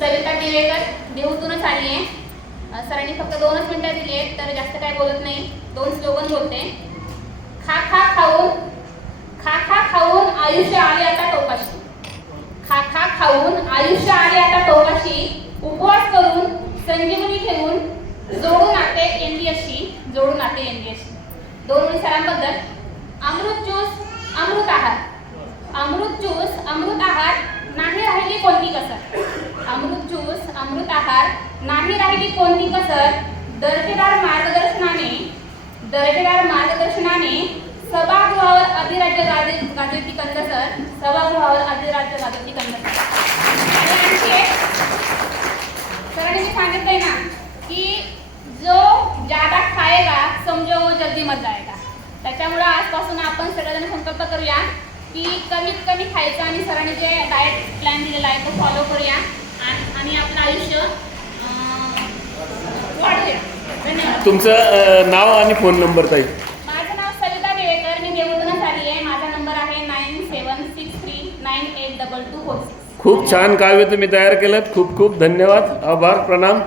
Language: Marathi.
सविता दिवेकर देहूतूनच आली आहे. सरांनी फक्त 2च मिनिटं दिली आहेत, तर जास्त काय बोलत नाही. 2 स्लोगन बोलते. खा खा खाऊन आयुष्य आले आता टोकाशी. खा खा खाऊन आयुष्य आले आता टोकाशी. उपवास करून संजीवनी घेऊन जोडून नाते एनडीएसशी. 2 ओळी सरांबद्दल. अमृत ज्यूस अमृत आहार. अमृत ज्यूस अमृत आहार नाही राहिली कोणती कसर. अमृत ज्यूस अमृत आहार नाही राहिली कोणती कसर. दर्जेदार मार्गदर्शनाने सभागृहावर अधिराज्य गाजवती कंदसर. सभागृहावर अधिराज्य गाजवती कंदसर. आणि आणखी एक सरांनी मी सांगितलंय ना की जो ज्यादा खाएगा समजो वो जल्दी मर जाएगा. त्याच्यामुळे आजपासून आपण सगळेजण संकल्प करूया की कमीत कमी खायचं आणि सरांनी जे डाएट प्लॅन दिलेला आहे तो फॉलो करूया आणि आपलं आयुष्य वाढूया. धन्यवाद. तुमचं नाव आणि फोन नंबर ताई. माझं नाव सविता देवेकर. मी देहूतूनच आली आहे. माझा नंबर आहे 9763982246. खूप छान काव्य तुम्ही तयार केलं. खूप खूप धन्यवाद. आभार. प्रणाम.